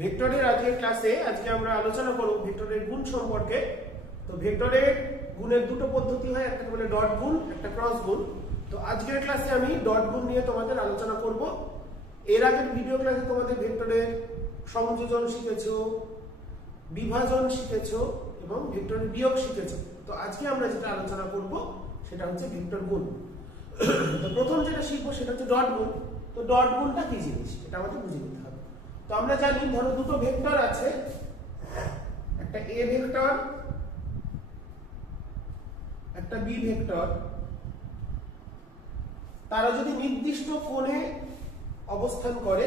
ভেক্টরের আজকের ক্লাসে আমরা আলোচনা করব ভেক্টরের গুণ সম্পর্কে। তো ভেক্টরের গুণের দুটো পদ্ধতি হয়, একটা বলে ডট গুণ, একটা ক্রস গুণ। তো আজকের ক্লাসে আমি ডট গুণ নিয়ে তোমাদের আলোচনা করব। এর আগের ভিডিও ক্লাসে তোমাদের ভেক্টরের সংযোজন শিখেছো, বিভাজন শিখেছো এবং ভেক্টরের বিয়োগ শিখেছো। তো আজকে আমরা যেটা আলোচনা করব সেটা হচ্ছে ভেক্টর গুণ। তো প্রথম যেটা শিখবো সেটা হচ্ছে ডট গুণ। তো ডট গুণটা কি জিনিস এটা আমাদের বুঝে নিতে হবে। তো আমরা জানি ধরো দুটো ভেক্টর আছে, একটা এ ভেক্টর একটা বি ভেক্টর। তারা যদি নির্দিষ্ট কোণে অবস্থান করে,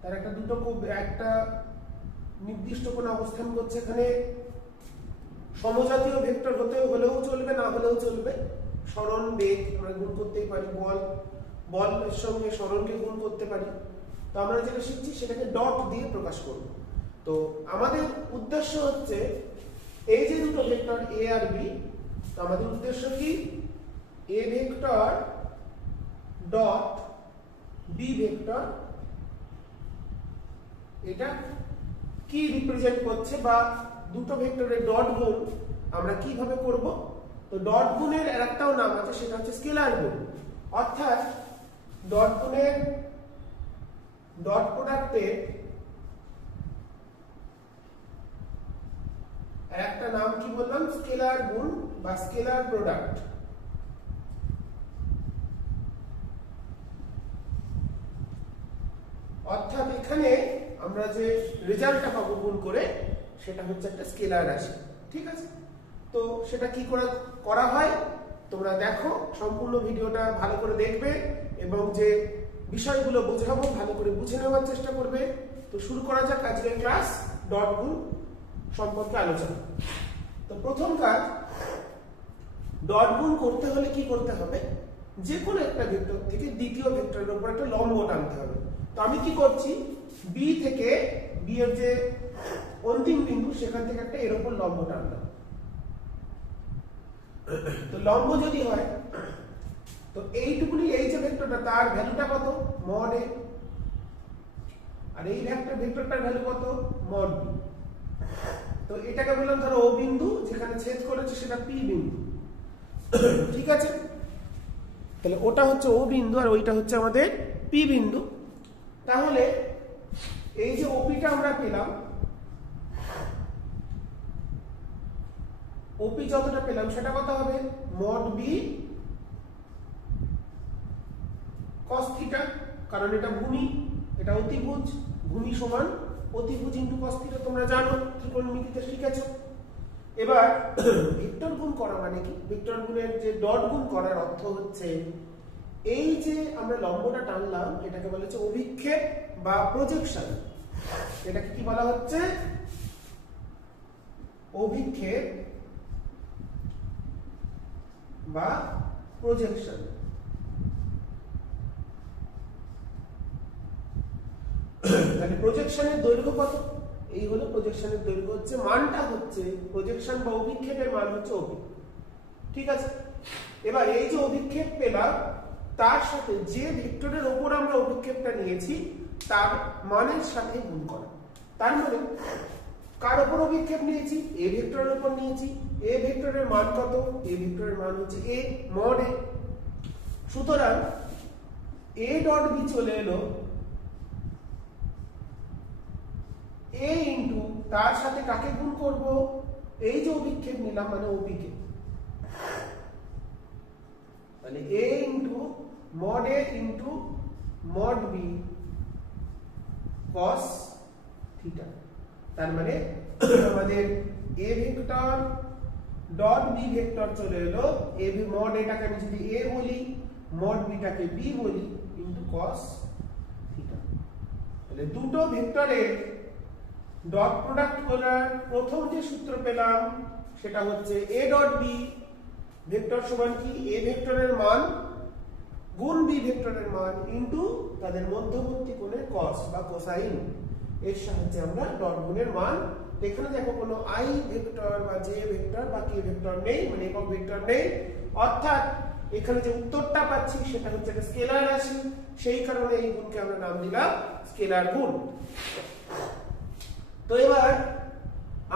তার একটা নির্দিষ্ট কোণে অবস্থান করছে, এখানে সমজাতীয় ভেক্টর হলেও চলবে, না হলেও চলবে। সরণ বেগ আমরা গুণ করতেই পারি, বলের সঙ্গে সরণকে গুণ করতে পারি। তো আমরা যেটা শিখছি সেটাকে ডট দিয়ে প্রকাশ করব। তো আমাদের উদ্দেশ্য হচ্ছে এই যে দুটো ভেক্টর এ আর বি, তো আমাদের উদ্দেশ্য কি, A vector dot B vector এটা কি রিপ্রেজেন্ট করছে, বা দুটো ভেক্টরের ডট গুণ আমরা কিভাবে করব। তো ডট গুণের আরেকটাও নাম আছে, সেটা হচ্ছে স্কেলার গুণ। অর্থাৎ ডট গুণের ডট প্রোডাক্টের একটা নাম কি বললাম, স্কেলার গুণ বা স্কেলার প্রোডাক্ট। অর্থাৎ এখানে আমরা যে রেজাল্টটা পাবো গুণ করে, সেটা হচ্ছে একটা স্কেলার রাশি। ঠিক আছে, তো সেটা কি করে করা হয় তোমরা দেখো, সম্পূর্ণ ভিডিওটা ভালো করে দেখবে এবং যে বিষয়গুলো বোঝাবো ভালো করে বুঝে নেওয়ার চেষ্টা করবে। তো শুরু করা যাক আজকের ক্লাস, ডট গুণ সম্পর্কে আলোচনা। তো প্রথম কাজ, ডট গুণ করতে হলে কি করতে হবে, যে কোনো একটা ভেক্টর থেকে দ্বিতীয় ভেক্টরের উপর একটা লম্ব টানতে হবে। তো আমি কি করছি, বি থেকে, বি এর যে অন্তিম বিন্দু সেখান থেকে একটা এর উপর লম্ব টানলাম। তো লম্ব যদি হয়, তো এইটুকুনি, এই যে ভেক্টরটা তার ভ্যালুটা কত, মড এ, আর এই ভেক্টরটার ভ্যালু কত, মড বি। তো এটাকে বললাম ধরো ও বিন্দু, যেখানে ছেদ করেছে সেটা পি বিন্দু। ঠিক আছে, তাহলে ওটা হচ্ছে ও বিন্দু আর ওইটা হচ্ছে আমাদের পি বিন্দু। তাহলে এই যে ওপিটা আমরা পেলাম, ওপি যতটা পেলাম সেটা কত হবে, মড বি কস থিটা, কারণ এটা ভূমি, এটা অতিভুজ, ভূমি সমান অতিভুজ ইনটু কস থিটা, তোমরা জানো ত্রিকোণমিতিতে শিখেছো। এবার ভেক্টর গুণ করা মানে কি, ভেক্টর গুণের যে ডট গুণ করার অর্থ হচ্ছে এই যে আমরা লম্বটা টানলাম এটাকে বলা হচ্ছে অভিক্ষেপ বা প্রজেকশন। এটাকে কি বলা হচ্ছে, অভিক্ষেপ বা প্রজেকশন। তাহলে প্রজেকশনের দৈর্ঘ্য কত, এই হলো প্রজেকশনের দৈর্ঘ্য, হচ্ছে মানটা হচ্ছে প্রজেকশন বা অভিক্ষেপের মান হচ্ছে অভি। ঠিক আছে, এবার এই যে অভিক্ষেপ পেলাম তার সাথে যে ভেক্টরের উপর আমরা অভিক্ষেপটা নিয়েছি তার মানের সাথে গুণ করা। তার মানে কার উপর অভিক্ষেপ নিয়েছি, এ ভেক্টরের উপর নিয়েছি, এ ভেক্টরের মান কত, এ ভেক্টরের মান হচ্ছে এ মড এ। সুতরাং এ ডট বি চলে এলো এ ইন্টু, তার সাথে কাকে গুণ করব, এই যে অভিক্ষেপ নিলাম মানে ওবি কে। তাহলে A into mod A into mod B cos theta. তার মানে আমাদের A vector dot B vector চলে এলো, এ মড এটাকে আমি যদি এ বলি, মড বিটাকে বি বলি, ইন্টু কস থিটা। তাহলে দুটো ভেক্টরের ডট প্রোডাক্ট করার প্রথম যে সূত্র পেলাম সেটা হচ্ছে এ ডট বি ভেক্টর সমান কি, এ ভেক্টরের মান গুণ বি ভেক্টরের মান ইন্টু তাদের মধ্যবর্তী কোণের কস বা কোসাইন। এর সাহায্যে আমরা ডট গুণের মান, এখানে দেখো কোনো আই ভেক্টর বা জে ভেক্টর বা কে ভেক্টর নেই, মানে একক ভেক্টর নেই। অর্থাৎ এখানে যে উত্তরটা পাচ্ছি সেটা হচ্ছে একটা স্কেলার রাশি, সেই কারণে এই গুণকে আমরা নাম দিলাম স্কেলার গুণ। তো এবার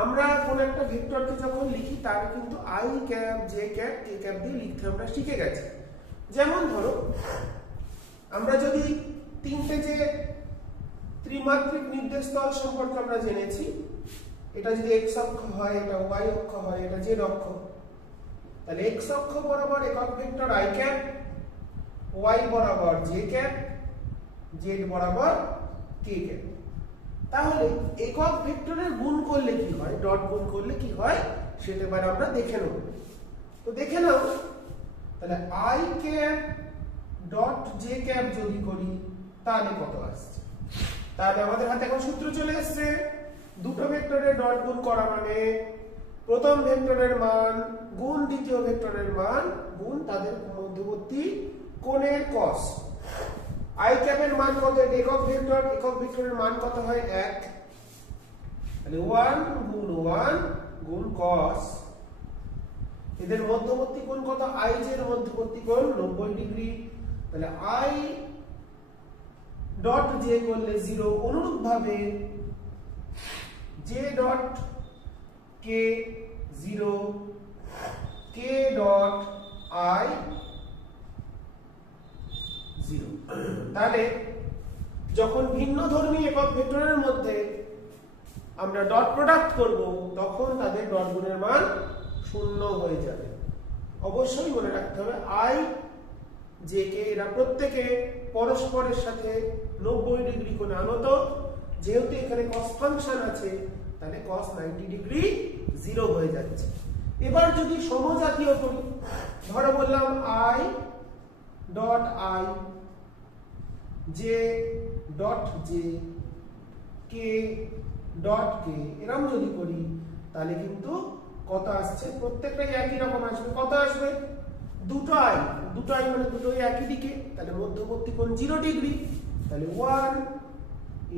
আমরা কোন একটা ভেক্টরকে যখন লিখি তার কিন্তু I cap, J cap, K cap দিয়ে লিখতে আমরা শিখে গেছি। যেমন ধরো আমরা যদি তিনটে যে ত্রিমাত্রিক নির্দেশ তল সম্পর্কে আমরা জেনেছি, এটা যদি এক্স অক্ষ হয়, এটা ওয়াই অক্ষ হয়, এটা জেড অক্ষ, তাহলে এক্স অক্ষ বরাবর একক ভেক্টর আই ক্যাপ, ওয়াই বরাবর জে ক্যাপ, জেড বরাবর কে ক্যাপ। তাহলে একক ভেক্টরের গুণ করলে কি হয়, ডট গুণ করলে কি হয় সেটা এবার আমরা দেখে নেব। তো দেখে নাও, তাহলে I cap dot J cap যদি করি তাহলে কত আসছে? তাহলে আমাদের হাতে এখন সূত্র চলে এসেছে, দুটো ভেক্টরের ডট গুণ করা মানে প্রথম ভেক্টরের মান গুণ দ্বিতীয় ভেক্টরের মান গুণ তাদের মধ্যবর্তী কোণের কস। আই ক্যাপের মান কত? একক ভেক্টর, একক ভেক্টরের মান কত হয় 1, তাহলে 1 গুণ 1 গুণ cos। এদের মধ্যবর্তী কোণ কত? আই জে এর মধ্যবর্তী কোণ 90 ডিগ্রি, তাহলে আই ডট জে করলে 0, অনুরূপ ভাবে J dot K 0, K dot I 0। তাহলে যখন ভিন্নধর্মী একক ভেক্টরের মধ্যে আমরা ডট প্রোডাক্ট করব তখন তাদের ডট গুণের মান 0 হয়ে যাবে। অবশ্যই মনে রাখতে হবে আই জে কে এরা প্রত্যেকে পরস্পরের সাথে 90 ডিগ্রি কোণে আনত, যেহেতু এখানে cos ফাংশন আছে তাহলে cos 90 ডিগ্রি 0 হয়ে যাচ্ছে। এবার যদি সমজাতীয় করি, ধরো বললাম I dot I, J dot J, K dot K, এরকম যদি করি তাহলে কিন্তু কত আসছে? প্রত্যেকটাই একই রকম আসবে। কত আসবে? দুটো আই, দুটো আই মানে দুটোই একই দিকে, তাহলে মধ্যবর্তী কোণ 0 ডিগ্রি, তাহলে 1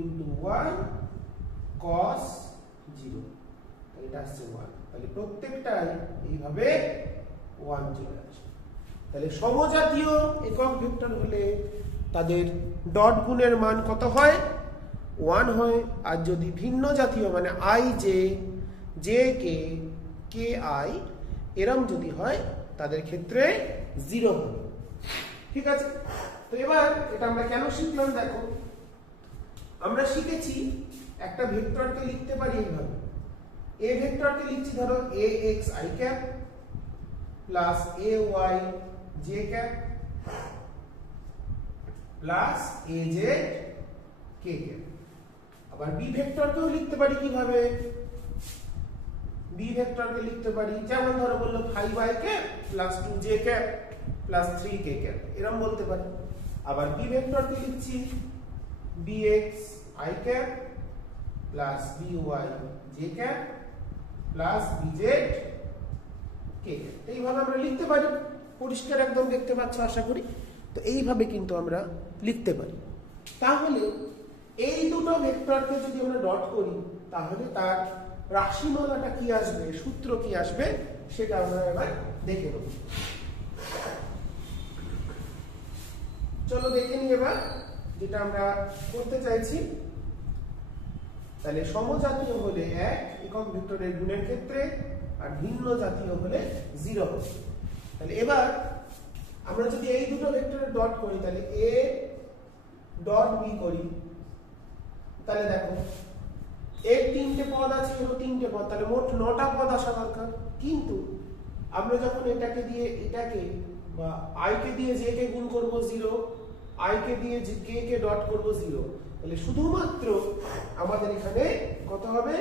ইন্টু 1 cos 0, এটা আসছে 1। তাহলে প্রত্যেকটাই এইভাবে 1 চলে আসবে। তাহলে সমজাতীয় একক ভেক্টর হলে তাদের ডট গুণের মান কত হয়? 1 হয়। আর যদি ভিন্ন জাতীয় মানে I J, J K, K I এরম যদি হয় তাদের ক্ষেত্রে 0 হবে। ঠিক আছে? তো এবার এটা আমরা কেন শিখলাম দেখো, আমরা শিখেছি একটা ভেক্টরকে লিখতে পারি এইভাবে। এ ভেক্টরকে লিখছি ধরো A X I cap plus A Y J cap plus A Z K cap. আবার বি ভেক্টরকেও লিখতে পারি কিভাবে? বি ভেক্টরকে লিখতে পারি যেমন ধরো বললো 5i cap plus 2j cap plus 3k cap, এরকম বলতে পারি। আবার বি ভেক্টরকে লিখছি bx i cap plus by j cap plus bz k cap. এইভাবে আমরা লিখতে পারি। পরিষ্কার একদম দেখতে পাচ্ছ আশা করি। তো এইভাবে কিন্তু আমরা লিখতে পারি। তাহলে এই দুটো ভেক্টরকে যদি আমরা ডট করি তাহলে তার রাশিমালাটা কি আসবে, সূত্র কি আসবে সেটা আমরা এবার দেখে নেব। চলো দেখে নিই এবার যেটা আমরা করতে চাইছি। তাহলে সমজাতীয় হলে 1 একক ভেক্টরের গুণের ক্ষেত্রে, আর ভিন্ন জাতীয় হলে 0 হবে। তাহলে এবার আমরা যদি এই দুটো ভেক্টরের ডট করি তাহলে a ডট b করি, তাহলে দেখো এর 3টে পদ আছে, এর 3টে পদ, তাহলে মোট 9টা পদ আসা দরকার। কিন্তু আমরা যখন এটাকে দিয়ে এটাকে বা i কে দিয়ে j কে গুণ করব 0, i কে দিয়ে k কে ডট করব 0, তাহলে শুধুমাত্র আমাদের এখানে কত হবে?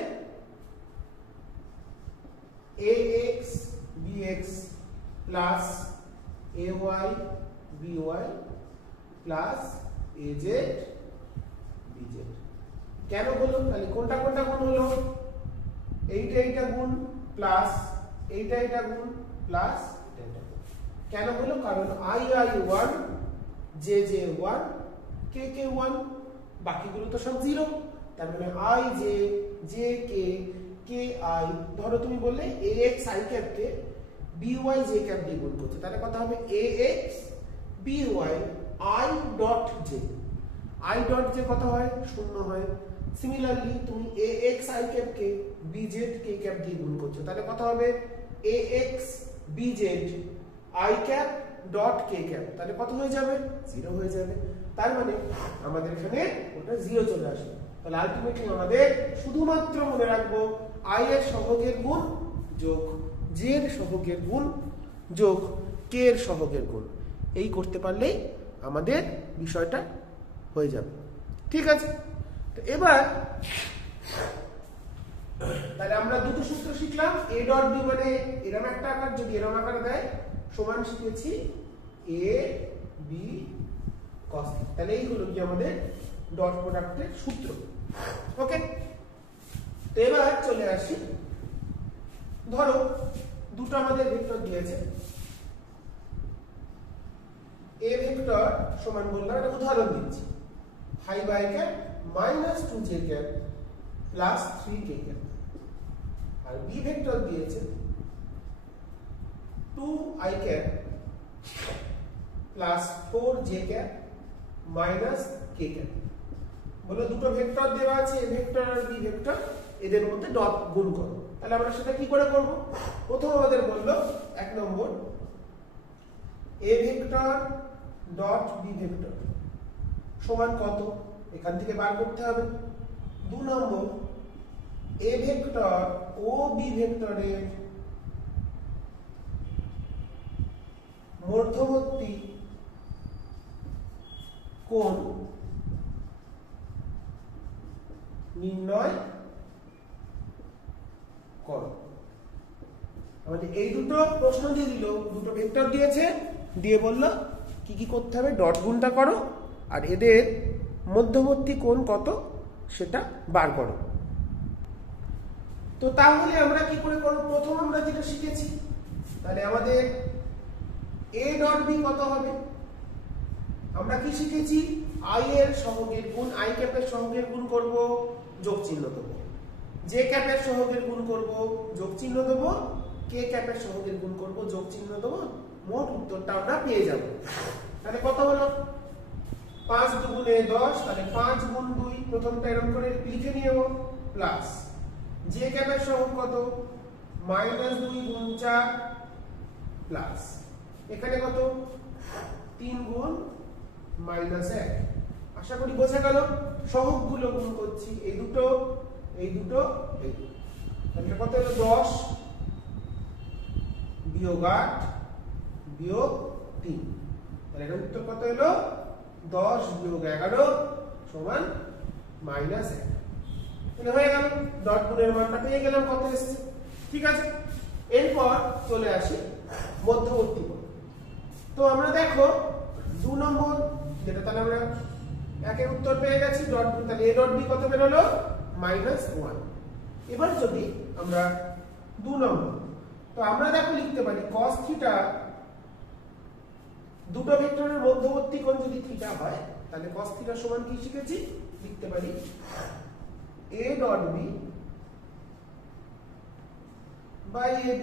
ax bx plus ay by plus az bz। কেন হলো? তাহলে কোনটা কোনটা গুণ হলো? এইটা গুণ প্লাস এইটা গুণ প্লাস এটা গুণ। কেন হলো? কারণ i 1, j 1, k 1, বাকিগুলো তো সব 0। তার মানে i j k i। ধরো তুমি বললে ax i cap K by j cap দিয়ে গুণ করছো, তাহলে কত হবে ax by I dot j। I dot j কত হয়? 0 হয়। সিমিলারলি তুমি ax I cap K bz k cap দিয়ে গুণ করছো, তাহলে কত হবে ax bz I cap dot k cap, তাহলে কত হয়ে যাবে? 0 হয়ে যাবে। তার মানে আমাদের এখানে ওটা 0 চলে আসবে। তাহলে আলটিমেটলি আমাদের শুধুমাত্র মনে রাখবো I এর সহগের গুণ যোগ j এর সহগের গুণ যোগ k এর সহগের গুণ, এই করতে পারলেই আমাদের বিষয়টা হয়ে যাবে। ঠিক আছে, তো এবার তাহলে আমরা দুটো সূত্র শিখলাম। a ডট b মানে এরকম একটা আকার, যদি এরকম আকার দেয় সমান শিখেছি a b cos θ। তাহলে এই হলো কি আমাদের ডট প্রোডাক্টের সূত্র। ওকে, তো এবার চলে আসি, ধরো দুটো আমাদের ভেক্টর দিয়েছে, a ভেক্টর সমান বললাম, একটা উদাহরণ দিচ্ছি 5i cap minus 2j cap plus 3k cap, আর b ভেক্টর দিয়েছে 2i cap plus 4j cap minus k cap. বলে দুটো ভেক্টর দেওয়া আছে, a ভেক্টর আর b ভেক্টর, এদের মধ্যে ডট গুণ করো। তাহলে আমরা সেটা কি করে করব? প্রথম আমাদের বললো 1 নম্বর a vector dot b vector সমান কত, এখান থেকে বার করতে হবে। 2 নম্বর a ভেক্টর ও b ভেক্টরের মধ্যবর্তী কোণ নির্ণয় করো। আমাদের এই দুটো প্রশ্ন দিয়ে দিল, দুটো ভেক্টর দিয়েছে, দিয়ে বলল কি কি করতে হবে, ডট গুণটা করো আর এদের মধ্যবর্তী কোণ কত সেটা বার করো। তো তাহলে আমরা কি করে করব? প্রথম আমরা যেটা শিখেছি, তাহলে আমাদের a ডট b কত হবে? আমরা কি শিখেছি? i এর সহগের গুণ, i ক্যাপের সহগের গুণ করব, যোগ চিহ্ন দেব। j ক্যাপের সহগের গুণ করব, যোগ চিহ্ন দেব। k ক্যাপের সহগের গুণ করব, যোগ চিহ্ন দেব। মোট উত্তরটা আমরা পেয়ে যাব। তাহলে কত হলো? 5 দুগুণে 10, তাহলে 5 গুণ 2, প্রথমটা এরকম করে লিখে নিব, প্লাস j ক্যাপের সহগ কত? -2 গুণ 4 প্লাস এখানে কত? 3 গুণ -1। আশা করি বোঝা গেল। সহগগুলো গুণ করছি, এই দুটো এই দুটো এই দুটো, তাহলে কত হলো? 10 বিয়োগ 8 বিয়োগ 3, তাহলে এর উত্তর কত হলো? 10 বিয়োগ 11 সমান -1। তাহলে হয়ে গেল, ডট গুণের মানটা পেয়ে গেলাম কত এসেছে। ঠিক আছে, এরপর চলে আসি মধ্যবর্তী কোণ। তো আমরা দেখো 2 নম্বর যেটা, তাহলে আমরা একের উত্তর পেয়ে গেছি, ডট গুণ, তাহলে a ডট b কত বের হলো? -1। এবার যদি আমরা 2 নম্বর, তো আমরা দেখো লিখতে পারি cos θ, দুটো ভেক্টরের মধ্যবর্তী কোণ যদি θ হয়, তাহলে cos θ সমান কি শিখেছি? লিখতে পারি a dot b by ab,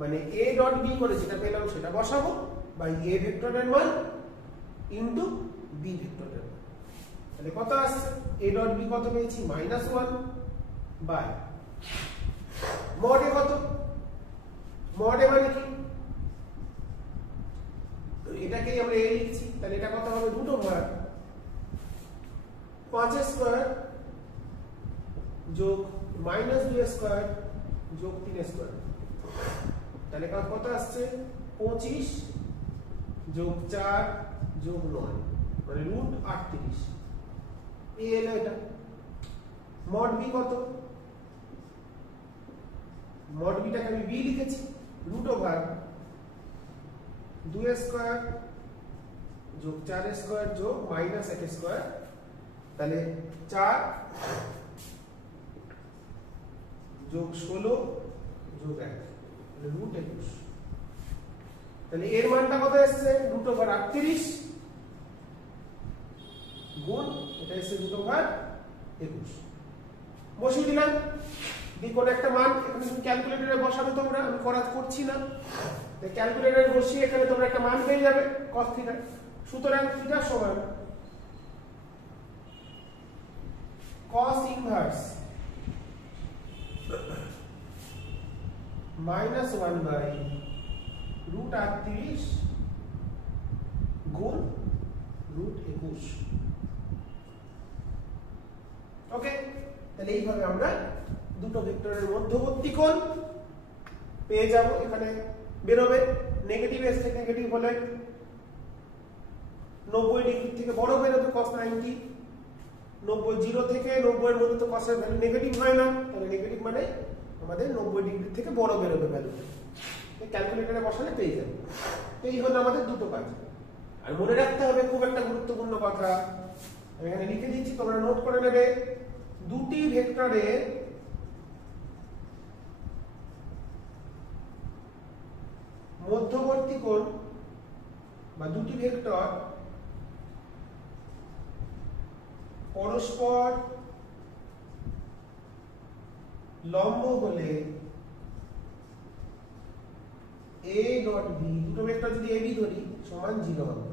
মানে a ডট b করে যেটা পেলাম সেটা বসাবো, বাই a ভেক্টরের মান ইনটু b ভেক্টরের মান। তাহলে কত আসছে? a ডট b কত পেয়েছি? -1 বাই মড a কত? মড a মানে কি? তো এটাকেই আমরা a লিখছি, তাহলে এটা কত হবে? √5 স্কয়ার যোগ -2 স্কয়ার যোগ 3 স্কয়ার, তাহলে কত আসছে? 25 যোগ 4 যোগ 9, মানে √38। এই এলো এটা। মড b কত? মড বিটাকে আমি b লিখেছি, √2 স্কয়ার যোগ 4 স্কয়ার যোগ -1 স্কয়ার, তাহলে 4 যোগ 16 যোগ 1, তাহলে √21। তাহলে এর মানটা কত এসেছে? √38 গুণ এটা এসেছে √21। বসিয়ে দিলাম, যদি কোনো একটা মান এখানে তুমি ক্যালকুলেটরে বসাবে তোমরা, আমি করছি না, ক্যালকুলেটরে বসিয়ে এখানে তোমরা একটা মান পেয়ে যাবে cos থিটা। সুতরাং থিটা সমান cos ইনভার্স -1/√38 গুণ √21। ওকে, তাহলে এইভাবে আমরা দুটো ভেক্টরের মধ্যবর্তী কোণ পেয়ে যাব। এখানে বেরোবে নেগেটিভ এস থেকে নেগেটিভ হলে 90 ডিগ্রি থেকে বড় বেরোবে cos 90, 90 0 থেকে 90 এর মধ্যে তো cos এর ভ্যালু নেগেটিভ হয় না, তাহলে নেগেটিভ মানে আমাদের 90 ডিগ্রি থেকে বড় বেরোবে ভ্যালু। ক্যালকুলেটরে বসালে পেয়ে যাবে। এই হলো আমাদের দুটো কাজ। আর মনে রাখতে হবে খুব একটা গুরুত্বপূর্ণ কথা, আমি এখানে লিখে দিচ্ছি, তোমরা নোট করে নেবে। দুটি ভেক্টরের মধ্যবর্তী কোণ বা দুটি ভেক্টর পরস্পর লম্ব হলে a ডট b, দুটো ভেক্টর যদি ab ধরি সমান 0 হবে।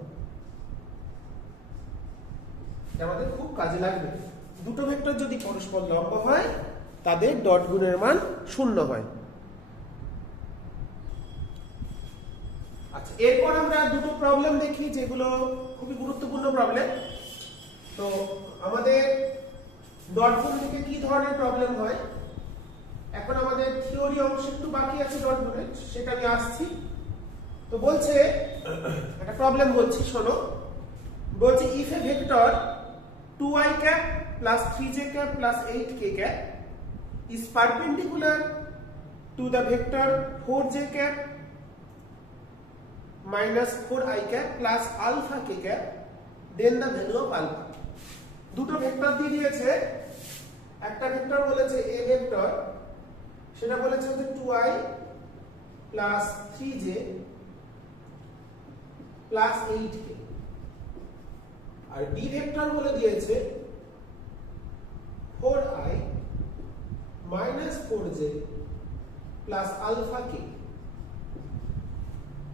এটা আমাদের খুব কাজে লাগবে। দুটো ভেক্টর যদি পরস্পর লম্ব হয় তাদের ডট গুণের মান 0 হয়। আচ্ছা, এরপর আমরা দুটো প্রবলেম দেখি যেগুলো খুবই গুরুত্বপূর্ণ প্রবলেম। তো আমাদের ডট গুণ থেকে কি ধরনের প্রবলেম হয়, এখন আমাদের থিওরি অংশ একটু বাকি আছে ডট গুণের, সেটা আমি আসছি। তো বলছে একটা প্রবলেম বলছি, শোনো। বলছে if A vector 2i cap plus 3j cap plus 8k cap is perpendicular to the vector 4j cap minus 4i cap plus alpha k cap, then the value of alpha। দুটো vector দিয়ে দিয়েছে, একটা vector বলেছে a vector, সেটা বলেছে হচ্ছে 2i plus 3j plus 8k, আর b vector বলে দিয়েছে 4i minus 4j plus alpha k।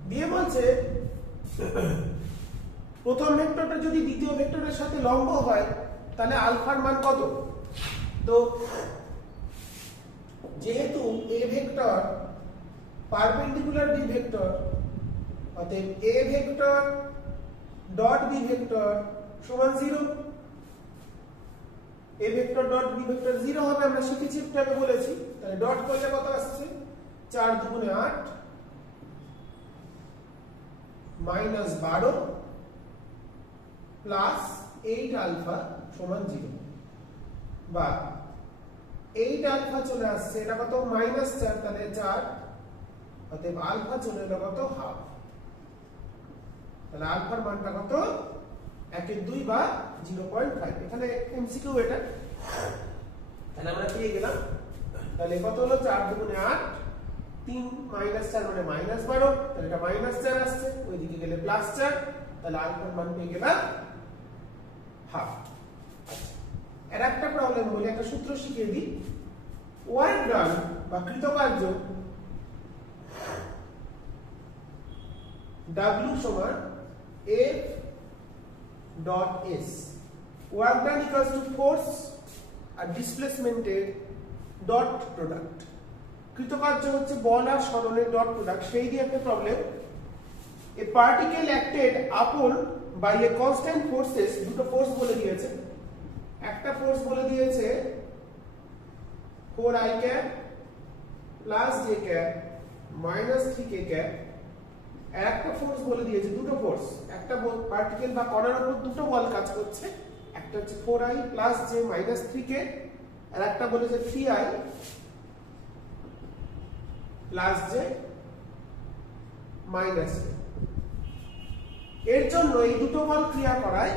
দিয়ে বলছে প্রথম ভেক্টরটা যদি দ্বিতীয় ভেক্টরের সাথে লম্ব হয় তাহলে আলফার মান কত। তো যেহেতু a vector perpendicular b vector, অতএব a vector dot b vector সমান 0। a vector dot b vector 0 হবে, আমরা শিখেছি, একটু বলেছি। তাহলে ডট করলে কত আসছে, 4 দুগুণে 8 মাইনাস 12 প্লাস 8 আলফা সমান 0, বা 8 আলফা চলে আসছে, এটা কত -4, তাহলে 4, অতএব আলফা চলে এলো কত হাফ। তাহলে আলফার মানটা কত 1/2 বা 0.5। এখানে এমসিকিউ এটা, তাহলে আমরা পেয়ে গেলাম। তাহলে কত হলো 4 দুগুণে 8, 3 -4 মানে -12, তাহলে এটা -4 আসছে, ওইদিকে গেলে +4, তাহলে আলফার মান পেয়ে গেলাম হাফ। আচ্ছা, এর একটা প্রবলেম বলি, একটা সূত্র শিখিয়ে দিই। ওয়ার্ক ডান বা কৃতকার্য W সমান F dot S, work done equals to force আর ডিসপ্লেসমেন্টের ডট প্রোডাক্ট। কৃতকার্য হচ্ছে বল আর সরণের ডট প্রোডাক্ট, সেই দিয়ে একটা problem. A particle acted upon by a constant forces, দুটো ফোর্স বলে দিয়েছে। একটা ফোর্স বলে দিয়েছে 4i cap plus j cap minus 3k cap, আর একটা ফোর্স বলে দিয়েছে, দুটো ফোর্স, একটা পার্টিকেল বা কণার উপর দুটো বল কাজ করছে, একটা হচ্ছে 4i plus j minus 3k, আর একটা বলেছে 3i plus j minus k। এর জন্য এই দুটো বল ক্রিয়া করায়,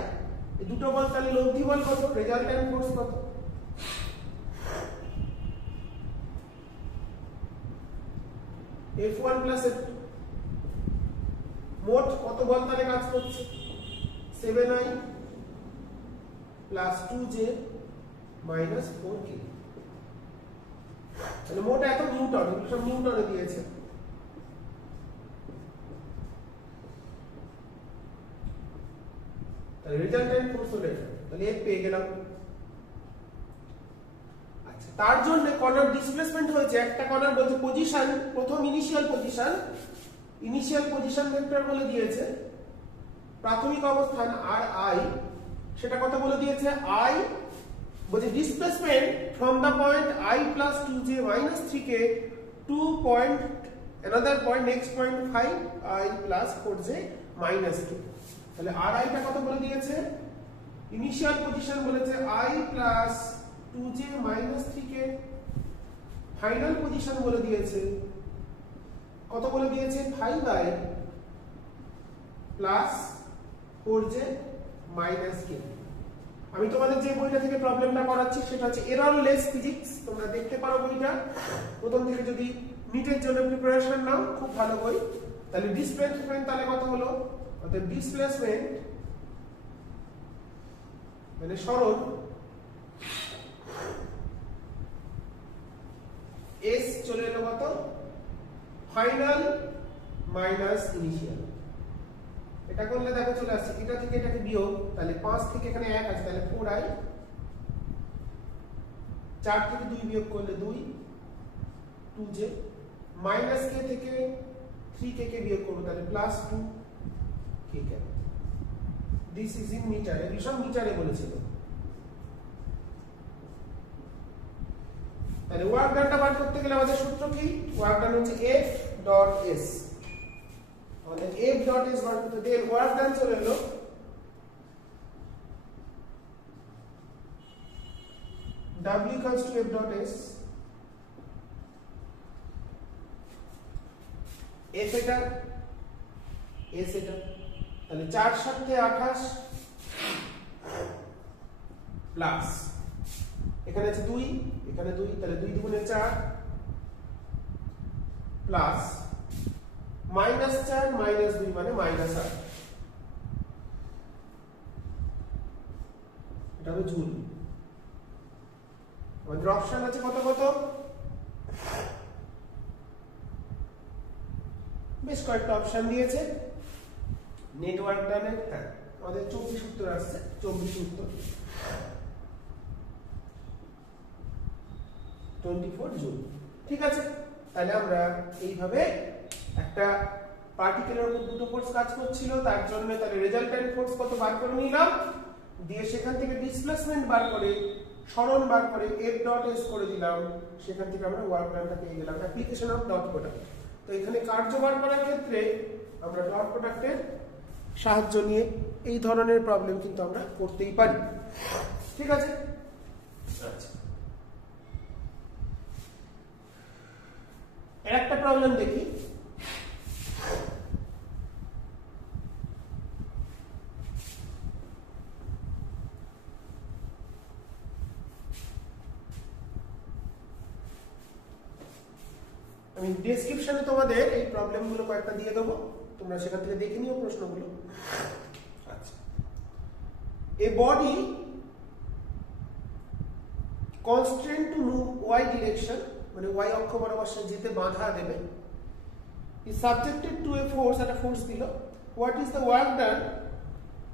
এই দুটো বল তাহলে লব্ধি বল কত, রেজাল্ট্যান্ট ফোর্স কত, F1 plus F2। মোট কত বল তাহলে কাজ করছে, 7i plus 2j minus 4k। তাহলে মোট এত নিউটন, এগুলো সব নিউটনে দিয়েছে। তাহলে রেজাল্টেন্ট ফোর্স হলো এটা, তাহলে এফ পেয়ে গেলাম। আচ্ছা, তার জন্য কর্নার ডিসপ্লেসমেন্ট হয়েছে, একটা কর্নার বলছে পজিশন, প্রথম ইনিশিয়াল পজিশন ভেক্টর বলে দিয়েছে, প্রাথমিক অবস্থান আর আই, সেটা কত বলে দিয়েছে, আই বলছে displacement from the point i plus 2j minus 3k to point another point, next point 5i plus 4j minus 2। তাহলে ri টা কত বলে দিয়েছে, ইনিশিয়াল পজিশন বলেছে i plus 2j minus 3k, final position বলে দিয়েছে কত বলে দিয়েছে, 5i plus 4j minus k। আমি তোমাদের যে বইটা থেকে প্রবলেমটা করাচ্ছি সেটা হচ্ছে এররলেস ফিজিক্স, তোমরা দেখতে পারো বইটা প্রথম থেকে, যদি নিটের জন্য প্রিপারেশন নাও, খুব ভালো বই। তাহলে ডিসপ্লেসমেন্ট তাহলে কত হলো, অর্থাৎ ডিসপ্লেসমেন্ট মানে সরণ এস চলে এলো কত, ফাইনাল মাইনাস ইনিশিয়াল। এটা করলে দেখো চলে আসছে, এটা থেকে এটাকে বিয়োগ, তাহলে 5 থেকে এখানে 1 আছে, তাহলে 4i, 4 থেকে 2 বিয়োগ করলে 2, 2j, মাইনাস k থেকে 3k কে বিয়োগ করব, তাহলে plus 2k। This is in metre, এই সব মিটারে বলেছিল। তাহলে ওয়ার্ক ডানটা বার করতে গেলে আমাদের সূত্র কি, ওয়ার্ক ডান হচ্ছে F ডট S, আমাদের F ডট S বার করতে দেন, ওয়ার্ক ডান চলে এলো W equals to F dot S, F এটা S এটা, তাহলে 4 7 28 প্লাস এখানে আছে 2, এখানে 2, তাহলে 2 দুগুণে 4 প্লাস মাইনাস 4 মাইনাস 2 মানে মাইনাস 8, এটা হবে জুল। আমাদের অপশন আছে কত কত, বেশ কয়েকটা অপশন দিয়েছে। নেটওয়ার্ক ডানে হ্যাঁ আমাদের 24 উত্তর আসছে, 24 উত্তর 24 জুল। ঠিক আছে, তাহলে আমরা এইভাবে একটা পার্টিকেলের উপর দুটো ফোর্স কাজ করছিল, তার জন্য তাহলে রেজাল্টেন্ট ফোর্স কত বার করে নিলাম, দিয়ে সেখান থেকে ডিসপ্লেসমেন্ট বার করে, সরণ বার করে F ডট S করে দিলাম, সেখান থেকে আমরা ওয়ার্ক ডানটা পেয়ে গেলাম, অ্যাপ্লিকেশন অফ ডট প্রোডাক্ট। তো এখানে কার্য বার করার ক্ষেত্রে আমরা ডট প্রোডাক্টের সাহায্য নিয়ে এই ধরনের প্রবলেম কিন্তু আমরা করতেই পারি। ঠিক আছে, আচ্ছা একটা প্রবলেম দেখি। আমি ডেসক্রিপশনে তোমাদের এই প্রবলেমগুলো কয়েকটা দিয়ে দেবো, তোমরা সেখান থেকে দেখে নিও প্রশ্নগুলো। আচ্ছা, a body constrained to move y direction, মানে y অক্ষ বরাবর সে যেতে বাধা দেবে, is subjected to a force, একটা ফোর্স দিল, what is the work done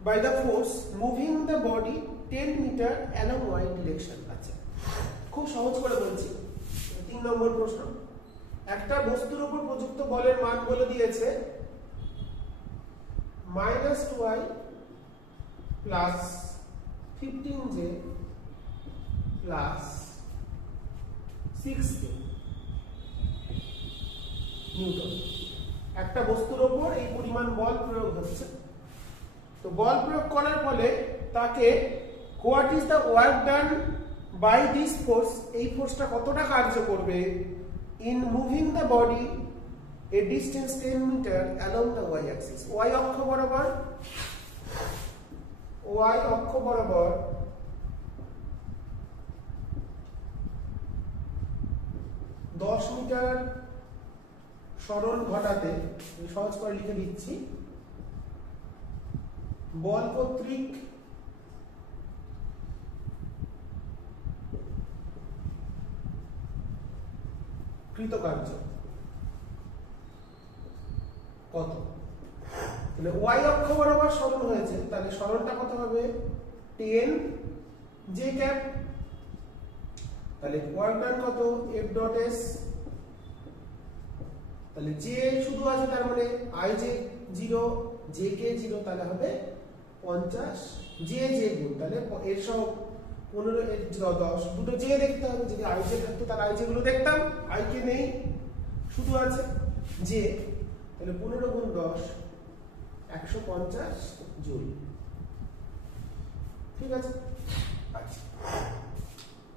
by the force moving the body 10 meter along y direction। আচ্ছা, খুব সহজ করে বলছি, 3 নম্বর প্রশ্ন। একটা বস্তুর উপর প্রযুক্ত বলের মান বলে দিয়েছে -2i plus 15j plus 6k Newton. একটা বস্তুর উপর এই পরিমাণ বল প্রয়োগ হচ্ছে, তো বল প্রয়োগ করার ফলে তাকে what is the work done by this force, এই ফোর্সটা কতটা কার্য করবে in moving the body a distance 10 meter along the y axis, y অক্ষ বরাবর, y অক্ষ বরাবর 10 মিটার সরণ ঘটাতে, সহজ করে লিখে দিচ্ছি, বল কর্তৃক কৃতকার্য কত। তাহলে ওয়াই অক্ষ বরাবর সরণ হয়েছে, তাহলে সরণটা কত হবে 10 জে ক্যাপ। তাহলে ওয়ার্ক ডান কত এফ ডট এস। তাহলে জে শুধু আছে, তার মানে আই জে 0 জে কে 0, তাহলে হবে 50 জে জে গুণ। তাহলে এর সব 15 এর 10 দুটো জে দেখতে হবে। যদি আই জে থাকতো তাহলে আই জে গুলো দেখতাম, আই কে নেই, শুধু আছে জে। তাহলে 15 গুণ 10 150 জুল। ঠিক আছে। আচ্ছা,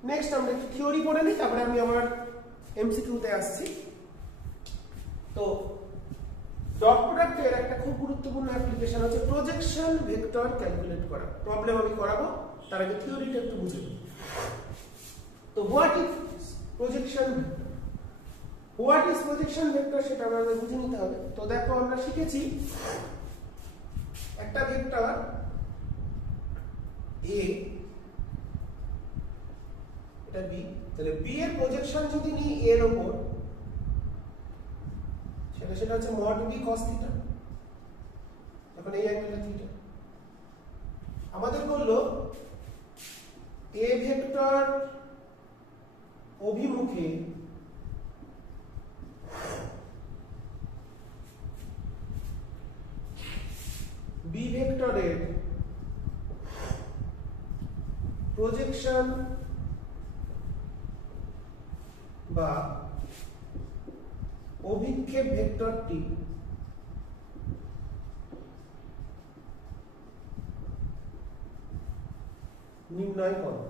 নেক্সট আমরা একটু থিওরি পড়ে নিই, তারপরে আমি আমার এমসিকিউতে আসছি। তো ডট প্রোডাক্টের একটা খুব গুরুত্বপূর্ণ অ্যাপ্লিকেশন হচ্ছে প্রজেকশন ভেক্টর ক্যালকুলেট করা। প্রবলেম আমি করাবো, তার আগে থিওরিটা একটু বুঝে নিই। তো what is projection vector, what is projection vector সেটা আমাদের বুঝে নিতে হবে। তো দেখো আমরা শিখেছি একটা ভেক্টর এ, এটা বি, তাহলে বি এর প্রজেকশন যদি নিই এর উপর, সেটা হচ্ছে মড বি কস থিটা। এখন এই অ্যাঙ্গেলটা থিটা। আমাদের বললো এ ভেক্টর অভিমুখে বি ভেক্টরের প্রজেকশন বা অভিক্ষেপ ভেক্টরটি নির্ণয় করো।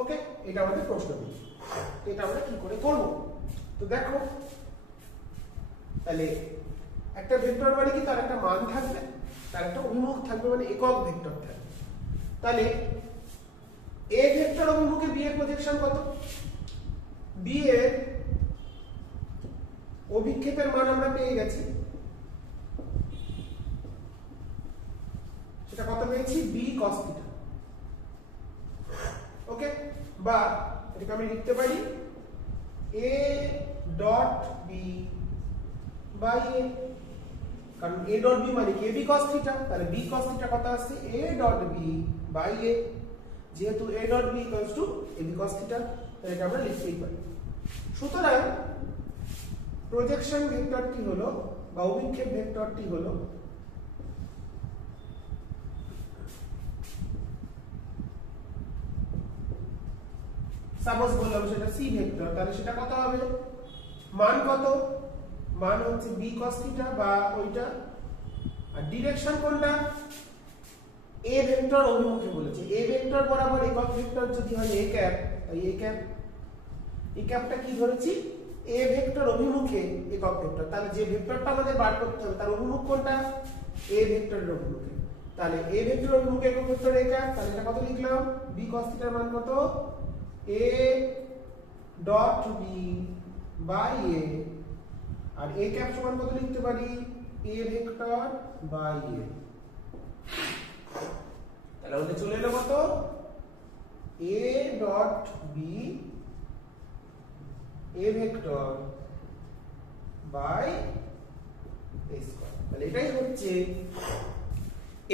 ওকে, এটা আমাদের প্রশ্ন। এটা আমরা কি করে করব? তো দেখো, তাহলে একটা ভেক্টর মানে কি, তার একটা মান থাকবে, তার একটা অভিমুখ থাকবে, মানে একক ভেক্টর থাকবে। তাহলে এ ভেক্টর অভিমুখে বি এর প্রজেকশন কত? বি এর অভিক্ষেপের মান আমরা পেয়ে গেছি, সেটা কত পেয়েছি? B cos theta. ওকে, বা এটাকে আমি লিখতে পারি A dot B by A, কারণ এ ডট বি মানে কি বি কস থিটা, তাহলে বি কস থিটা কত আসছে? A dot B by A. যেহেতু A dot B equals to A B cos theta, তাহলে এটা আমরা লিখতেই পারি। সুতরাং প্রজেকশন ভেক্টরটি হলো বা অভিক্ষেপ ভেক্টরটি হলো সাপোজ বললাম সেটা সি ভেক্টর, তাহলে সেটা কত হবে? মান কত? মান হচ্ছে বি কস থিটা বা ওইটা। আর ডিরেকশন কোনটা? এ ভেক্টর অভিমুখে বলেছে। এ ভেক্টর বরাবর একক ভেক্টর যদি হয় এ ক্যাপ, তাই এ ক্যাপ, এই ক্যাপটা কি ধরেছি? এ ভেক্টর অভিমুখে একক ভেক্টর। তাহলে যে ভেক্টরটা আমাদের বার করতে হবে তার অভিমুখ কোনটা? এ ভেক্টরের অভিমুখে। তাহলে এ ভেক্টর অভিমুখে একক ভেক্টর এ ক্যাপ, তাহলে এটা কত লিখলাম? বি কস থিটার মান কত? A dot B by A. আর এ ক্যাপ সমান কত লিখতে পারি? A vector by A. তাহলে আমাদের চলে এলো কত? A dot B A vector by A square. তাহলে এটাই হচ্ছে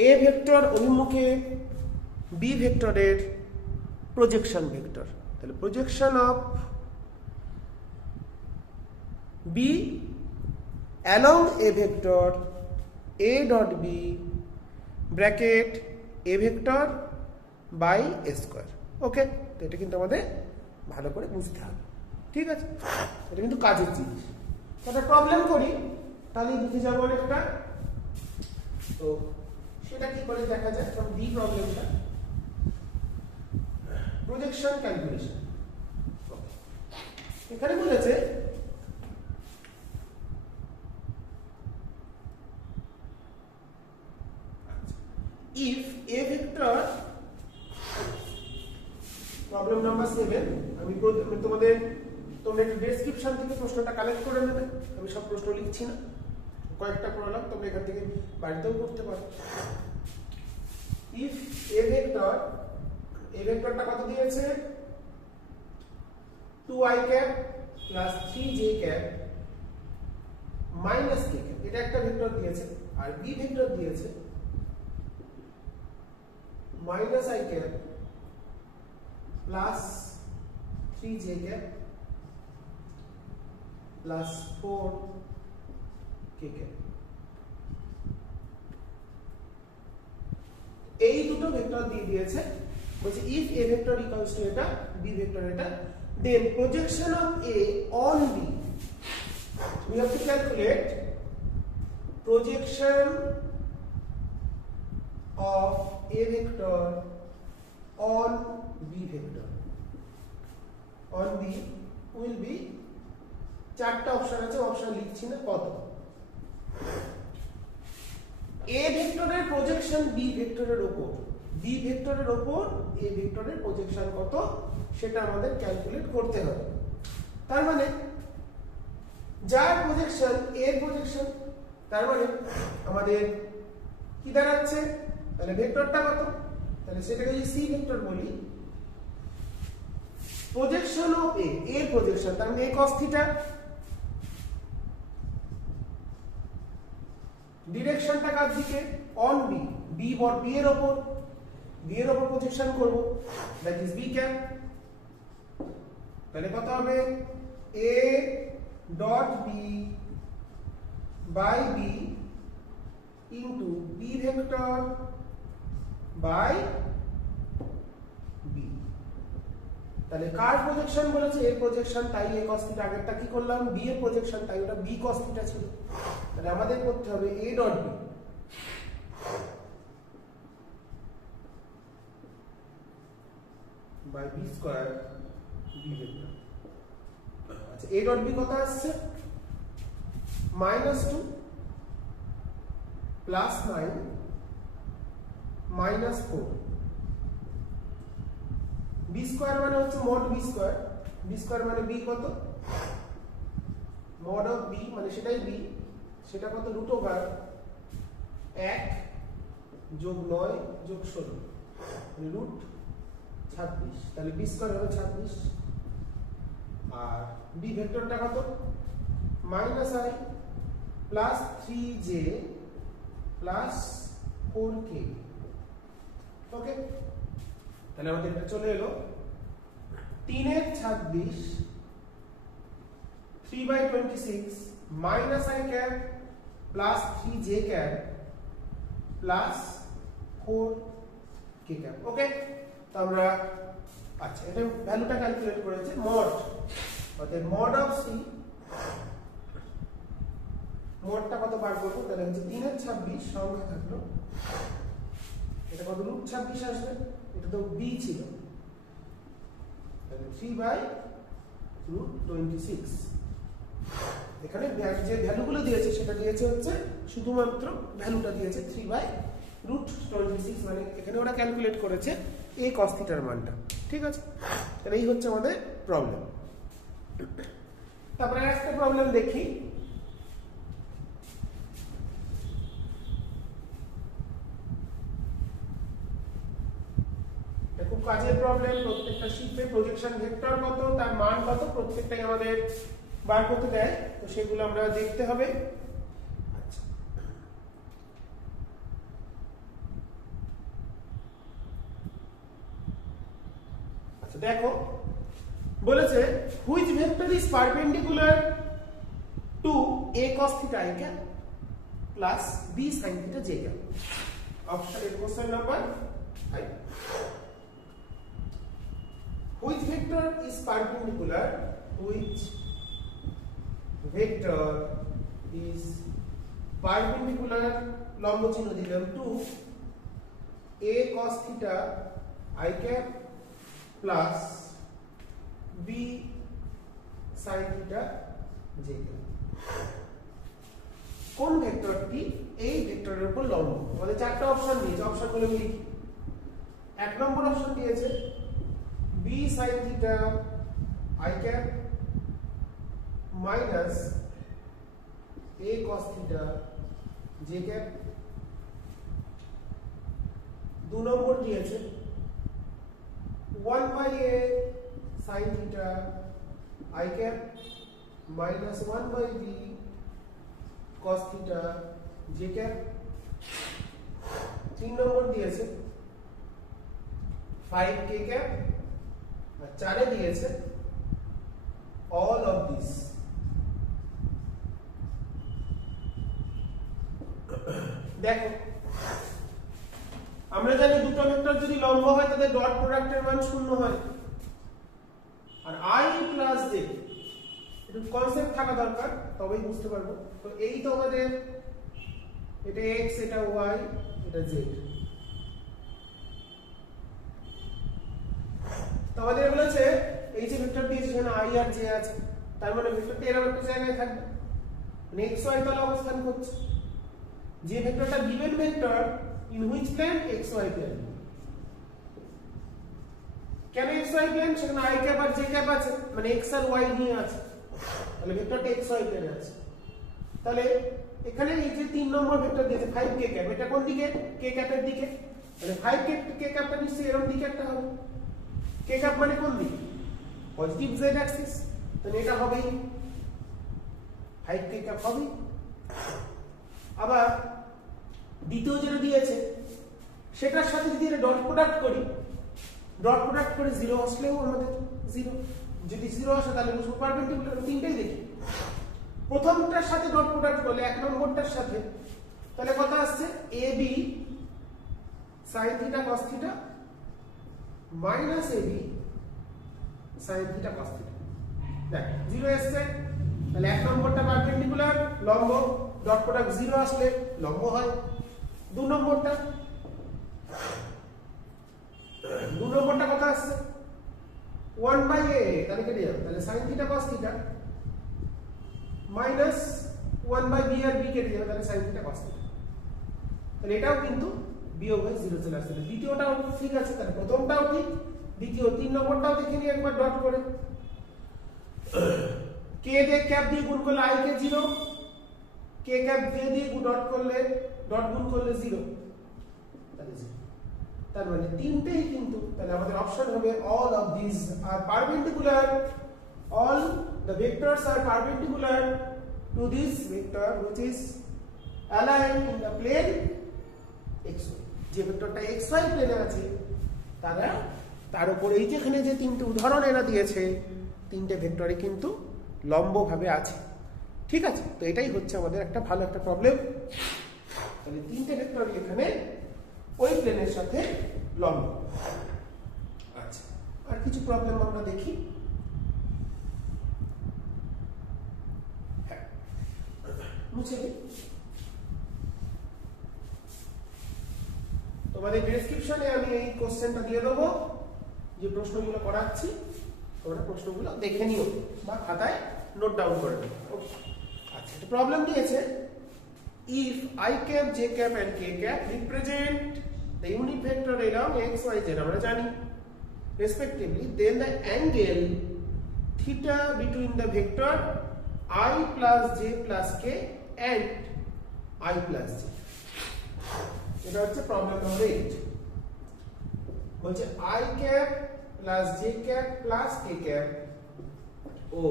এ ভেক্টর অভিমুখে বি ভেক্টরের প্রজেকশন ভেক্টর। তাহলে projection of B along A vector A dot B bracket A vector by A square. Okay, তো এটা কিন্তু আমাদের ভালো করে বুঝতে হবে। ঠিক আছে, এটা কিন্তু কাজের জিনিস। একটা প্রবলেম করি তাহলে বুঝে যাবো অনেকটা। তো সেটা কি করে দেখা যায়? from the প্রবলেমটা প্রজেকশন ক্যালকুলেশন। এখানে বলেছে if a vector, problem number 7, আমি তোমাদের তোমরা একটু ডেসক্রিপশন থেকে প্রশ্নটা কালেক্ট করে নেবে। আমি সব প্রশ্ন লিখছি না, কয়েকটা পড়ালাম, তোমরা এখান থেকে বাড়িতেও করতে পারো। if a vector এই ভেক্টরটা কত দিয়েছে 2i cap plus 3j cap minus k cap, এটা একটা ভেক্টর দিয়েছে। আর b ভেক্টর দিয়েছে minus i cap plus 3j cap plus 4k cap. এই দুটো ভেক্টর দিয়ে দিয়েছে, বলছে if a vector equals to এটা, b vector এটা, then projection of a on b, we have to calculate projection of a vector on b vector. On b will be চারটা option আছে, option লিখছি না, কত a ভেক্টরের projection b ভেক্টরের উপর, b ভেক্টরের উপর a ভেক্টরের প্রজেকশন কত সেটা আমাদের ক্যালকুলেট করতে হবে। তার মানে যার প্রজেকশন এর প্রজেকশন, তার মানে আমাদের কি দাঁড়াচ্ছে, তাহলে ভেক্টরটা কত, তাহলে সেটাকে যদি সি ভেক্টর বলি, প্রজেকশন অফ এ, এর প্রজেকশন তার মানে a cos থিটা, ডিরেকশনটা কার দিকে, অন বি, বি এর উপর, বি এর উপর প্রজেকশন করব, দ্যাট ইজ বি ক্যাপ। তাহলে কত হবে a dot B by B into B vector by B. তাহলে কার প্রজেকশন বলেছে, এর প্রজেকশন, তাই a cos থিটা, আগেরটা কি করলাম বি এর প্রজেকশন, তাই ওটা b cos থিটা ছিল। তাহলে আমাদের করতে হবে a dot B by B square B vector. আচ্ছা a ডট বি কত আসছে, -2 প্লাস 9 মাইনাস 4, বি স্কয়ার মানে হচ্ছে mod B square, B square মানে বি কত, মড অফ বি মানে সেটাই বি, সেটা কত রুট ওভার 1 যোগ 9 যোগ 16 মানে রুট 26, তাহলে বি স্কয়ার হবে 26। আর বি ভেক্টরটা কত, minus i plus 3j plus 4k। Okay, তাহলে আমাদের এটা চলে এলো 3 এর 26 3/26 minus i cap plus 3j cap plus 4k cap. Okay, তো আমরা আচ্ছা এটা ভ্যালুটা ক্যালকুলেট করেছে মড, অর্থাৎ মড অফ সি, মডটা কত বার করবো, তাহলে হচ্ছে 3 এর 26 সংখ্যা থাকলো, এটা কত রুট 26 আসবে, এটা তো বি ছিল, তাহলে 3/26। এখানে যে ভ্যালুগুলো দিয়েছে সেটা দিয়েছে হচ্ছে শুধুমাত্র ভ্যালুটা দিয়েছে 3/√26, মানে এখানে ওরা ক্যালকুলেট করেছে a cos থিটার মানটা। ঠিক আছে, তাহলে এই হচ্ছে আমাদের প্রবলেম। তারপরে একটা প্রবলেম দেখি, খুব কাজের প্রবলেম। প্রত্যেকটা শিফটে প্রজেকশন ভেক্টর কত, তার মান কত, প্রত্যেকটাই আমাদের বার করতে দেয়, তো সেগুলো আমরা দেখতে হবে। আচ্ছা, আচ্ছা দেখো বলেছে which vector is perpendicular to a cos theta i cap plus b sin theta j cap. Option question number 5, which vector is perpendicular, which vector is perpendicular, লম্ব চিহ্ন দিলাম, two a cos theta i cap plus b sin theta j cap। কোন ভেক্টরটি এই ভেক্টরের উপর লম্ব? আমাদের চারটা অপশন দিয়েছে, অপশনগুলো আমি লিখি। 1 নম্বর অপশন দিয়েছে b sin theta i cap minus a cos theta j cap। 2 নম্বর দিয়েছে 1 by a sin theta I cap minus 1 by b cos theta j cap 3 নম্বর দিয়েছে 5 k cap আর 4 এ দিয়েছে all of this দেখো আমরা জানি দুটো ভেক্টর যদি লম্ব হয় তাদের ডট প্রোডাক্টের মান শূন্য হয় আর i প্লাস j এটা কনসেপ্ট থাকা দরকার তবেই বুঝতে পারবো তো এই তো আমাদের এটা x এটা y এটা z তো আমাদের বলেছে এই যে ভেক্টর দিয়েছে সেখানে i আর j আছে তার মানে ভেক্টরটা এরকম একটা জায়গায় থাকবে মানে x y তলে অবস্থান করছে যে ভেক্টরটা given vector in which plane xy plane কেন xy plane সেখানে i cap আর j cap আছে মানে x আর y নিয়ে আছে তাহলে ভেক্টরটা xy plane আছে তাহলে এখানে এই যে 3 নম্বর ভেক্টর দিয়েছে 5k cap এটা কোন দিকে k cap এর দিকে মানে 5k cap টা নিশ্চয়ই এরকম দিকে একটা হবে k cap মানে কোন দিকে পজিটিভ z অ্যাক্সিস তাহলে এটা হবেই 5k cap হবে আবার দ্বিতীয় যেটা দিয়েছে সেটার সাথে যদি এটা ডট প্রোডাক্ট করি ডট প্রোডাক্ট করে 0 আসলেও আমাদের 0 যদি 0 আসে তাহলে বুঝবো পারপেন্ডিকুলার তিনটাই দেখি প্রথমটার সাথে ডট প্রোডাক্ট করলে এক নম্বরটার সাথে তাহলে কত আসছে ab sin theta cos theta minus ab sin theta cos theta দেখ 0 আসছে তাহলে এক নম্বরটা পারপেন্ডিকুলার লম্ব ডট প্রোডাক্ট 0 আসলে লম্ব হয় দু নম্বরটা কত আসছে 1 by a তাহলে কেটে যাবে তাহলে sin theta cos theta minus 1 by b R b কেটে যাবে তাহলে sin theta cos theta তাহলে এটাও কিন্তু বিয়োগ হয়ে 0 চলে আসছে দ্বিতীয়টাও ঠিক আছে তাহলে প্রথমটাও ঠিক দ্বিতীয় 3 নম্বরটাও দেখে নিই একবার ডট করে k দিয়ে ক্যাপ দিয়ে গুণ করলে i কে 0 k ক্যাপ দিয়ে ডট করলে ডট গুণ করলে 0 তাহলে 0 তার মানে তিনটেই কিন্তু তাহলে আমাদের অপশন হবে all of these are perpendicular all the vectors are perpendicular to this vector which is aligned in the plane xy যে ভেক্টরটা xy প্লেনে আছে তার উপর এই যেখানে যে তিনটে উদাহরণ এরা দিয়েছে তিনটে ভেক্টরে কিন্তু লম্বভাবে আছে ঠিক আছে তো এটাই হচ্ছে আমাদের একটা ভালো একটা প্রবলেম তাহলে তিনটে ভেক্টর এখানে ওই প্লেনের সাথে লম্ব আচ্ছা আর কিছু প্রবলেম আমরা দেখি হ্যাঁ মুছে দিই তোমাদের ডেসক্রিপশনে আমি এই কোশ্চেনটা দিয়ে দেবো যে প্রশ্নগুলো করাচ্ছি তোমরা প্রশ্নগুলো দেখে নিও বা খাতায় নোট ডাউন করে নিও আচ্ছা এটা প্রবলেম দিয়েছে if I cap j cap and k cap represent the unit vector along x y z আমরা জানি respectively then the angle theta between the vector I plus j plus k and I plus j এটা হচ্ছে problem নম্বর 8 বলছে I cap plus j cap plus k cap O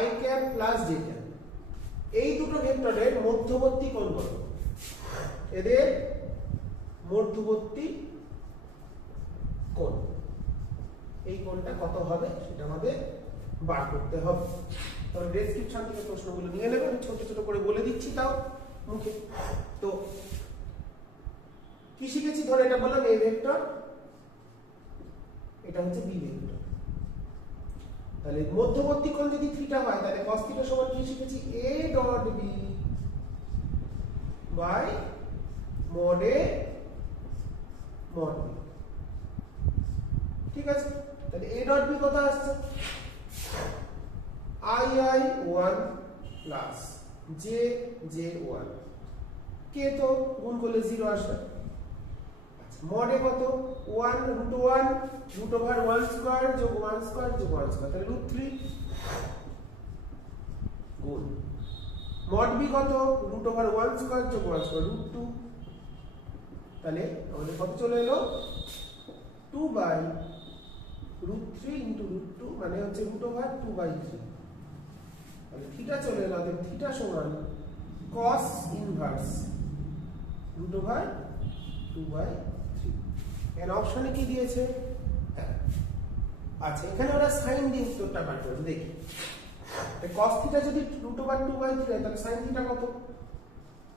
I cap plus j cap এই দুটো ভেক্টরের মধ্যবর্তী কোণ কত এদের মধ্যবর্তী কোণ এই কোণটা কত হবে সেটা আমাদের বার করতে হবে তবে ডেসক্রিপশন থেকে প্রশ্নগুলো নিয়ে নেব আমি ছোট ছোট করে বলে দিচ্ছি তাও মুখে তো কি শিখেছি ধরে এটা বললাম a ভেক্টর এটা হচ্ছে b ভেক্টর তাহলে মধ্যবর্তী কোণ যদি থিটা হয় তাহলে cos থিটা সমান কি শিখেছি a dot b by mod a mod b ঠিক আছে তাহলে a ডট b কত আসছে i 1 প্লাস j 1 k তো গুণ করলে 0 আসবে mod এ কত 1 root over 1 square যোগ 1 square যোগ 1 square তাহলে √3 গুণ mod b কত root over 1 square যোগ 1 square √2 তাহলে আমাদের কত চলে এলো 2 by √3 ইন্টু √2 মানে হচ্ছে √2/3। তাহলে থিটা চলে এলো, থিটা সমান cos ইনভার্স √2/3। এর অপশনে কি দিয়েছে? আচ্ছা, এখানে ওরা সাইন দিয়ে উত্তরটা বার করে দেখি। cos থিটা যদি √2/3 হয় তাহলে sin থিটা কত?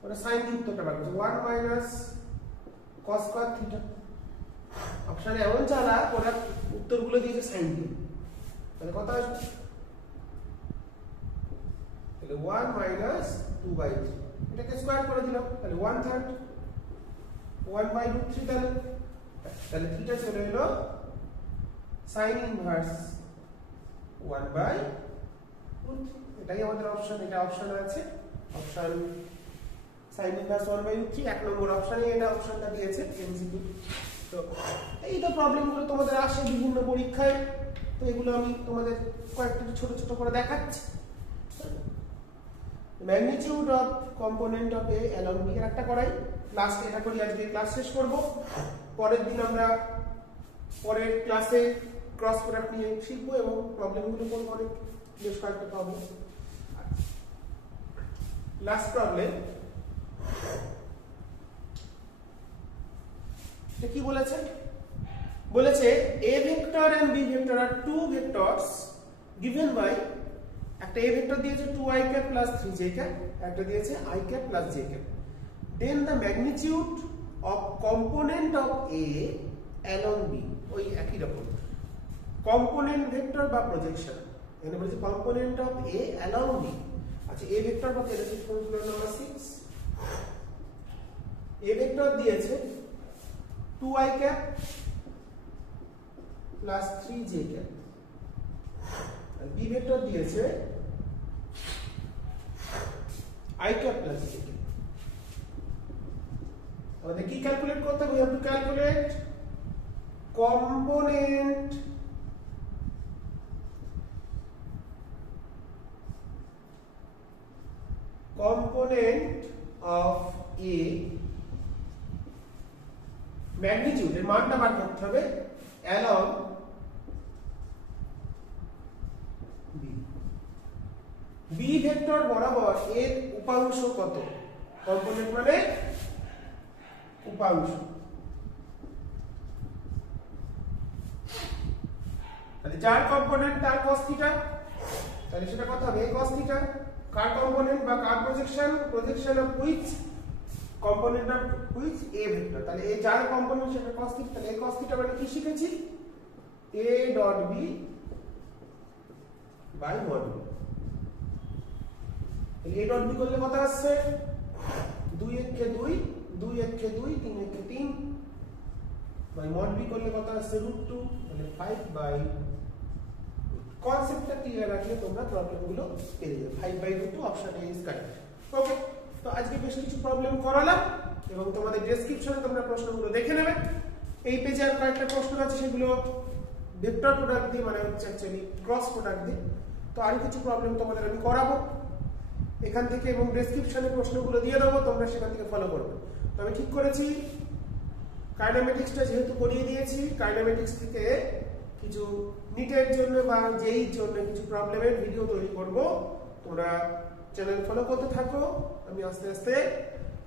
ওরা সাইন দিয়ে উত্তরটা বার করেছে 1 মাইনাস cos স্কয়ার থিটা। অপশনে এমন চালা ওরা উত্তরগুলো দিয়েছে সাইন দিয়ে, তাহলে কত আসবে? তাহলে 1 মাইনাস 2/3, এটাকে স্কয়ার করে দিলাম, তাহলে 1/3 1/√3। তাহলে থিটা চলে এলো sin ইনভার্স 1/√3। এটাই আমাদের অপশন, এটা অপশনে আছে, অপশন sin ইনভার্স 1/√3 এক নম্বর অপশনে এটা অপশনটা দিয়েছে এমসিকিউ। তো এই তো প্রবলেমগুলো তোমাদের আসে বিভিন্ন পরীক্ষায়, তো এগুলো আমি তোমাদের কয়েকটা ছোট ছোট করে দেখাচ্ছি। Magnitude of component of A along B এর একটা করাই, লাস্ট এটা করি, আজকে ক্লাস শেষ করব। পরের দিন আমরা পরের ক্লাসে ক্রস প্রোডাক্ট নিয়ে শিখবো এবং প্রবলেমগুলো করবো, অনেক বেশ কয়েকটা প্রবলেম। লাস্ট প্রবলেম কি বলেছে? বলেছে a vector and b vector আর টু ভেক্টরস given by, একটা a ভেক্টর দিয়েছে 2i cap plus 3j cap, একটা দিয়েছে i cap plus j cap, then the magnitude of component of a along b, ওই একই রকম কম্পোনেন্ট ভেক্টর বা projection, এখানে বলেছে component of a along b। আচ্ছা, a ভেক্টর বা characteristic formula number 6, a vector দিয়েছে 2i cap plus 3j cap, আর b vector দিয়েছে i cap plus j cap। আমাদের কি ক্যালকুলেট করতে হবে? we have to calculate component of a, magnitude এর মানটা বার করতে হবে along b, b ভেক্টর বরাবর এর উপাংশ কত? কম্পোনেন্ট মানে উপাংশ, তাহলে যার কম্পোনেন্ট তার cos থিটা, তাহলে সেটা কত হবে? cos theta. কার কম্পোনেন্ট বা কার projection? Projection of which component of which a vector, তাহলে এই যার কম্পোনেন্ট সেটা cos থিটা। তাহলে এই cos থিটা মানে কি শিখেছি? a dot b by mod b। তাহলে a ডট b করলে কত আসছে? 2 1 কে 2, 2 1 কে 2, 3 1 কে 3 বাই mod b করলে কত আসছে? √2, তাহলে 5/, কনসেপ্টটা ক্লিয়ার রাখলে তোমরা প্রবলেমগুলো পেয়ে যাবে। 5/√2 অপশন এ ইজ কারেক্ট। ওকে, তো আজকে বেশ কিছু প্রবলেম করালাম এবং তোমাদের ডেসক্রিপশনে তোমরা প্রশ্নগুলো দেখে নেবে। এই পেজে আর কয়েকটা প্রশ্ন আছে, সেগুলো ভেক্টর প্রোডাক্ট দিয়ে, মানে হচ্ছে অ্যাকচুয়ালি ক্রস প্রোডাক্ট দিয়ে। তো আরো কিছু প্রবলেম তোমাদের আমি করাবো এখান থেকে এবং ডেসক্রিপশনে প্রশ্নগুলো দিয়ে দেবো, তোমরা সেখান থেকে ফলো করবে। তো আমি ঠিক করেছি কাইনেমেটিক্সটা যেহেতু করিয়ে দিয়েছি, কাইনেমেটিক্স থেকে কিছু নিটের জন্য বা জেইর জন্য কিছু প্রবলেমের ভিডিও তৈরি করব। তোমরা চ্যানেল ফলো করতে থাকো, আমি আস্তে আস্তে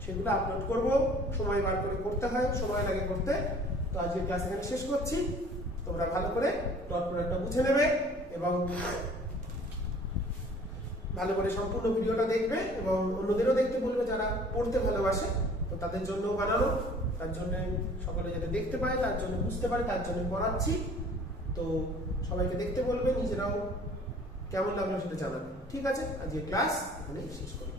সেগুলো আপলোড করব। সময় বার করে করতে হয়, সময় লাগে করতে। তো আজকে ক্লাস এখানে শেষ করছি। তোমরা ভালো করে ডট প্রোডাক্টটা বুঝে নেবে এবং ভালো করে সম্পূর্ণ ভিডিওটা দেখবে এবং অন্যদেরও দেখতে বলবে যারা পড়তে ভালোবাসে। তো তাদের জন্য বানানো, তার জন্য সকলে যাতে দেখতে পায়, তার জন্য বুঝতে পারে, তার জন্য পড়াচ্ছি। তো সবাইকে দেখতে বলবে, নিজেরাও কেমন লাগলো সেটা জানাবে। ঠিক আছে, আজকে ক্লাস এখানে শেষ করি।